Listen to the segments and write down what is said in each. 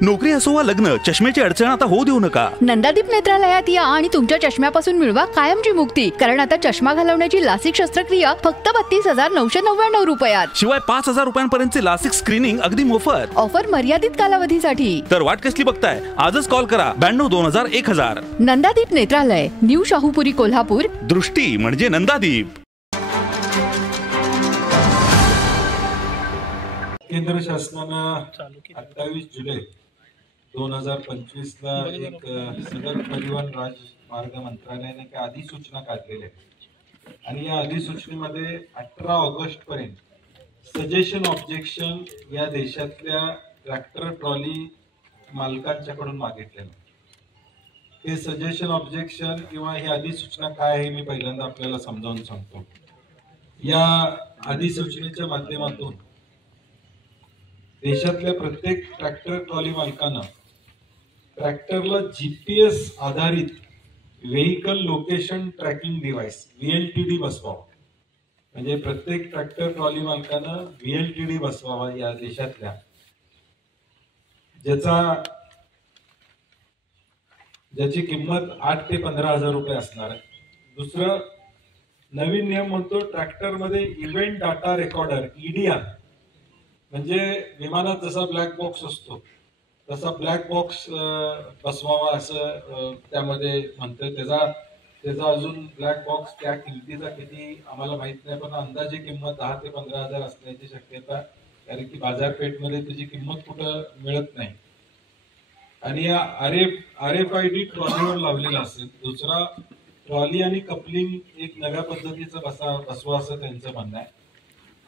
नोकरी असो वा लग्न, चष्म्याची अडचण आता होऊ देऊ नका. नंदादीप नेत्रालयात या आणि तुमच्या चष्म्यापासून मिळवा कायमची मुक्ती. कारण आता चष्मा घालवण्याची लासिक शस्त्रक्रिया फक्त 32,999 रुपयात. शिवाय 5,000 रुपयांपर्यंतचे लासिक स्क्रीनिंग अगदी मोफत. ऑफर मर्यादित कालावधीसाठी. तर वाट कसली बघताय, आजच कॉल करा 92-2000-1000. नंदादीप नेत्रालय, न्यू शाहूपुरी, कोल्हापूर. दृष्टी म्हणजे नंदादीप. केंद्र शासनानं 28 जुलै 2025 ला एक सदर परिवहन राजमार्ग मंत्रालयाने एक अधिसूचना काढलेली आहे आणि या अधिसूचनेमध्ये 18 ऑगस्ट पर्यंत सजेशन ऑब्जेक्शन या देशातल्या ट्रॅक्टर ट्रॉली मालकांच्याकडून मागितलेलं. हे सजेशन ऑब्जेक्शन किंवा ही अधिसूचना काय आहे मी पहिल्यांदा आपल्याला समजावून सांगतो. या अधिसूचनेच्या माध्यमातून देशातल्या प्रत्येक ट्रॅक्टर ट्रॉली मालकांना ट्रॅक्टरला जीपीएस आधारित vehicle location tracking device VLTD बसवावा. म्हणजे प्रत्येक ट्रॅक्टर ट्रॉली मालकानं VLTD बसवावा या देशातल्या, ज्याची किंमत 8 ते 15,000 रुपये असणार आहे. दुसरं नवीन नियम म्हणतो ट्रॅक्टरमध्ये इव्हेंट डाटा रेकॉर्डर EDR, म्हणजे विमानात जसा ब्लॅक बॉक्स असतो तसा ब्लॅक बॉक्स बसवावा असं त्यामध्ये म्हणतं. त्याचा अजून ब्लॅक बॉक्स त्या किमतीचा किती आम्हाला माहित नाही, पण अंदाजे किंमत 10 ते 15,000 असण्याची शक्यता, कारण की बाजारपेठमध्ये त्याची किंमत कुठं मिळत नाही. आणि या RFID ट्रॉलीवर लावलेला असेल. दुसरा ट्रॉली आणि कपलिंग एक नव्या पद्धतीचं बसवा असं त्यांचं म्हणणं आहे.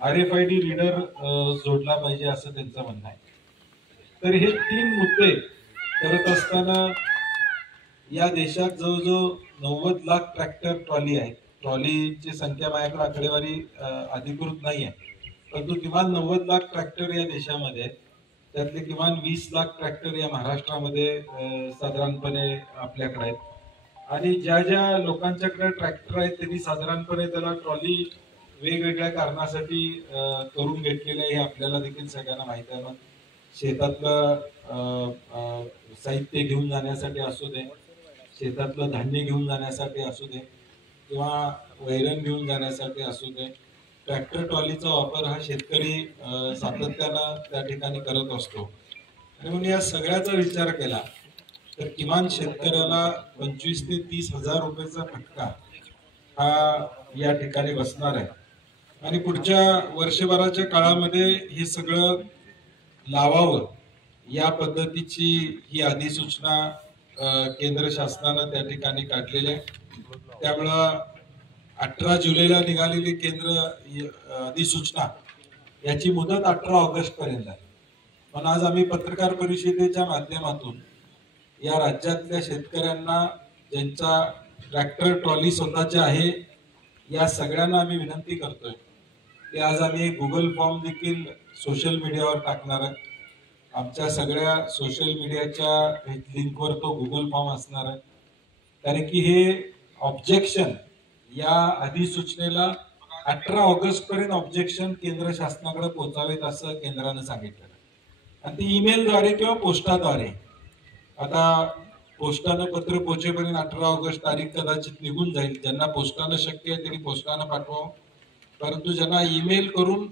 RFID रीडर जोडला पाहिजे असं त्यांचं म्हणणं आहे. तर हे 3 मुद्दे करत असताना या देशात जवळजवळ 90 लाख ट्रॅक्टर ट्रॉली आहेत. ट्रॉलीची संख्या माझ्याकडे आकडेवारी अधिकृत नाही आहे, परंतु किमान 90 लाख ट्रॅक्टर या देशामध्ये आहेत. त्यातले किमान 20 लाख ट्रॅक्टर या महाराष्ट्रामध्ये साधारणपणे आपल्याकडे आहेत. आणि ज्या ज्या लोकांच्याकडे ट्रॅक्टर आहेत त्यांनी साधारणपणे त्याला ट्रॉली वेगवेगळ्या कारणासाठी करून घेतलेले हे आपल्याला देखील सगळ्यांना माहिती आहे. मग शेतातलं साहित्य घेऊन जाण्यासाठी असू दे, शेतातलं धान्य घेऊन जाण्यासाठी असू दे, किंवा वैरण घेऊन जाण्यासाठी असू दे, ट्रॅक्टर ट्रॉलीचा वापर हा शेतकरी सातत्यानं त्या ठिकाणी करत असतो. आणि म्हणून या सगळ्याचा विचार केला तर किमान शेतकऱ्याला 25,000 ते 30,000 रुपयाचा फटका हा या ठिकाणी बसणार आहे. आणि पुढच्या वर्षभराच्या काळामध्ये हे सगळं लावावं या पद्धतीची ही अधिसूचना केंद्र शासनानं त्या ठिकाणी काढलेली आहे. त्यामुळं 18 जुलैला निघालेली केंद्र अधिसूचना याची मुदत 18 ऑगस्ट पर्यंत आहे. पण आज आम्ही पत्रकार परिषदेच्या माध्यमातून या राज्यातल्या शेतकऱ्यांना, ज्यांचा ट्रॅक्टर ट्रॉली स्वतःच्या आहे, या सगळ्यांना आम्ही विनंती करतोय की आज आम्ही एक गुगल फॉर्म देखील सोशल मीडियावर टाकणार आहे. आमच्या सगळ्या सोशल मीडियाच्या लिंकवर तो गुगल फॉर्म असणार आहे. कारण की हे ऑब्जेक्शन या अधिसूचनेला 18 ऑगस्ट पर्यंत ऑब्जेक्शन केंद्र शासनाकडे पोहोचावेत असं केंद्रानं सांगितलं. आणि ते ईमेलद्वारे किंवा पोस्टाद्वारे, आता पोस्टानं पत्र पोहोचेपर्यंत 18 ऑगस्ट तारीख कदाचित निघून जाईल. ज्यांना पोस्टानं शक्य आहे त्यांनी पोस्टानं पाठवावं, परंतु ज्यांना ईमेल करून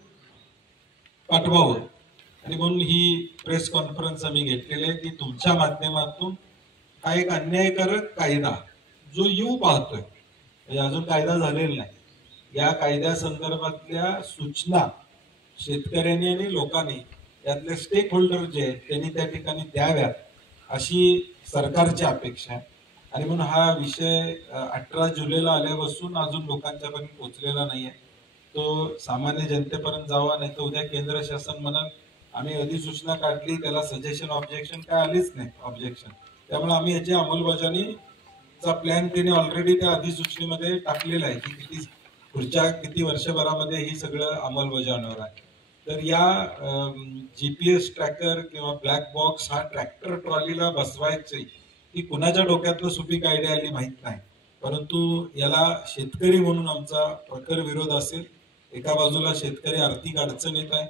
पाठवावं. आणि म्हणून ही प्रेस कॉन्फरन्स आम्ही घेतलेली आहे की तुमच्या माध्यमातून हा एक अन्यायकारक कायदा जो येऊ पाहतोय, म्हणजे अजून कायदा झालेला नाही, या कायद्या संदर्भातल्या सूचना शेतकऱ्यांनी आणि लोकांनी, यातले स्टेक होल्डर जे आहेत त्यांनी त्या ठिकाणी द्याव्यात अशी सरकारची अपेक्षा आहे. आणि म्हणून हा विषय 18 जुलैला आल्यापासून अजून लोकांच्यापर्यंत पोहोचलेला नाहीये. तो सामान्य जनतेपर्यंत जावा, नाही तर उद्या केंद्र शासन म्हणाल आम्ही अधिसूचना काढली, त्याला सजेशन ऑब्जेक्शन काय आलीच नाही ऑब्जेक्शन. त्यामुळे आम्ही याची अंमलबजावणीचा प्लॅन त्याने ऑलरेडी त्या अधिसूचनेमध्ये टाकलेला आहे की पुढच्या किती वर्षभरामध्ये ही सगळं अंमलबजावणीवर आहे. तर या GPS ट्रॅकर किंवा ब्लॅक बॉक्स हा ट्रॅक्टर ट्रॉलीला बसवायची ही कुणाच्या डोक्यातलं सुपीक आयडिया आली माहित नाही, परंतु याला शेतकरी म्हणून आमचा प्रखर विरोध असेल. एका बाजूला शेतकरी आर्थिक अडचणीत आहे,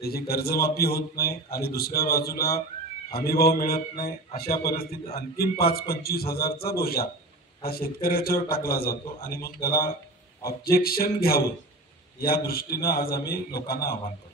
त्याची कर्जमाफी होत नाही, आणि दुसऱ्या बाजूला हमीभाव मिळत नाही, अशा परिस्थितीत आणखीन 5-25 हजारचा बोजा हा शेतकऱ्याच्यावर टाकला जातो आणि मग त्याला ऑब्जेक्शन घ्यावं या दृष्टीनं आज आम्ही लोकांना आव्हान करतो.